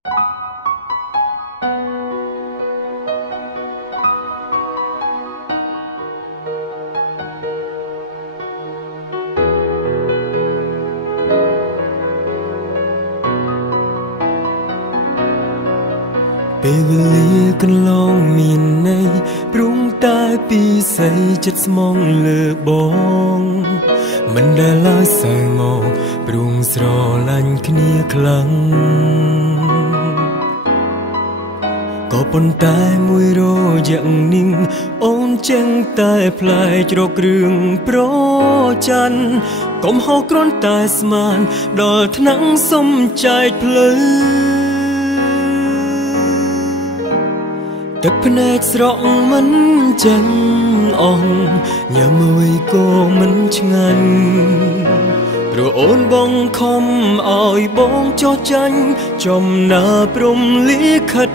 ពេលវេលាកន្លងមានន័យព្រមតែពីស័យចិត្តស្មងលើបងមិនដែលឡើយសែមកព្រមស្រឡាញ់គ្នាខ្លាំងក៏ប៉ុន្តែមួយរយៈនេះអូនចឹងតែផ្លែជ្រកគ្រឿងប្រច័ណ្ឌកុំហៅគ្រាន់តែស្មានដល់ថ្នាក់សុំចែកផ្លូវទឹកភ្នែកស្រក់មិនចឹងអស់ញ៉ាំមួយក៏មិនឆ្ងាញ់ព្រោះអូនបងខំឲ្យបងចោះចាញ់ចំណាព្រំលិខិត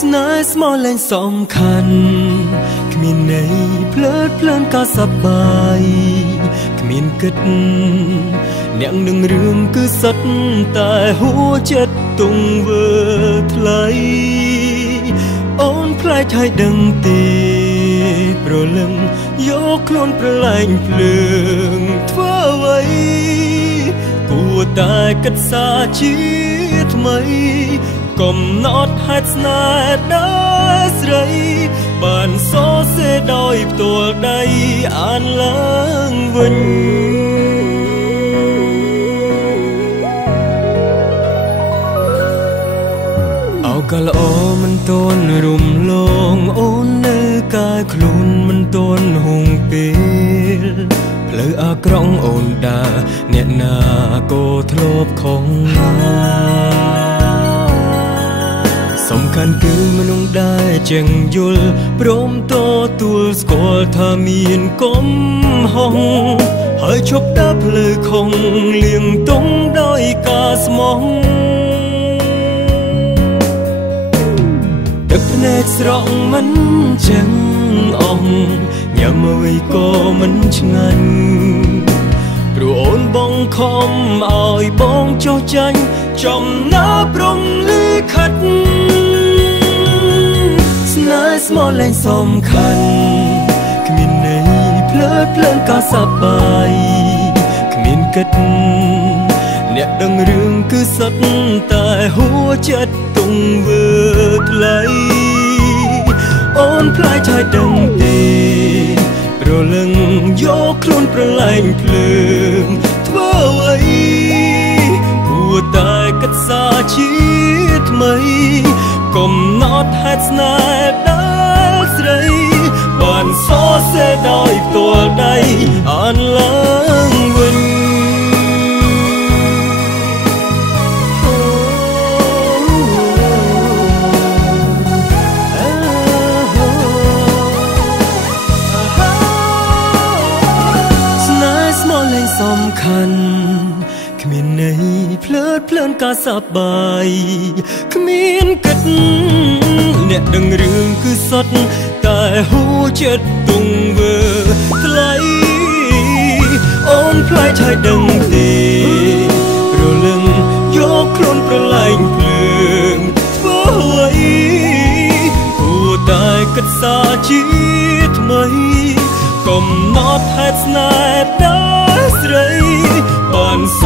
ស្នេហ៍ស្មោះលែងសំខាន់គ្មានន័យភ្លើតភ្លើនក៏សប្បាយគ្មានគិតអ្នកនឹងរឿងគឺសិតតែហួចិត្តទុងវើថ្លៃអូនផ្លែកឲ្យដឹងទេព្រលឹងយកខ្លួនប្រឡែងភ្លើងធ្វើអ្វីគួរតែគិតសាជាថ្មីកំណត់ហេតុស្នេហ៍ដល់ស្រីបានសរសេរដោយផ្ទាល់ដៃអានឡើងវិញក៏ល្អមិនតន់រំលងអូននៅកាយខ្លួនមិនតន់ហួងពេលផ្លូវអាក្រង់អូនដើរអ្នកណាក៏ធ្លាប់ខំសំខាន់គឺមនុស្សដែលចេះយល់ព្រមទទួលស្គាល់ថាមានកំហុសហើយឈប់ដើរផ្លូវខុសលៀងទង់ដោយការស្មោះទឹកភ្នែកស្រក់មិនចឹងអស់ញ៉ាំអ្វីក៏មិនឆ្ងាញ់ព្រោះអូនបងខំឲ្យបងចោះចាញ់ចំណាព្រំលិខិតស្នេហ៍ស្មោះលែងសំខាន់គ្មានន័យភ្លើតភ្លើនក៏សប្បាយគ្មានគិតអ្នកដឹងរឿងគឺសិតតែហួចិត្តទុងវើថ្លៃអូនផ្លែកឲ្យដឹងទេព្រលឹងយកខ្លួនប្រឡែងភ្លើងធ្វើអ្វីគួរតែគិតសាជាថ្មីកំណត់ហេតុស្នេហ៍ដល់ស្រីបានសរសេរដោយផ្ទាល់ដៃអានឡើងវិញសំខាន់គ្មានន័យភ្លើតភ្លើនក៏សប្បាយគ្មានគិតអ្នកដឹងរឿងគឺសុទ្ធតែហួចិត្តទុងវើថ្លៃអូនផ្លែកឲ្យដឹងទេព្រលឹងយកខ្លួនប្រឡែងភ្លើងធ្វើអ្វីគួរតែគិតសាជាថ្មីកំណត់ហេតុស្នេហ៍ដល់ស្រីបានស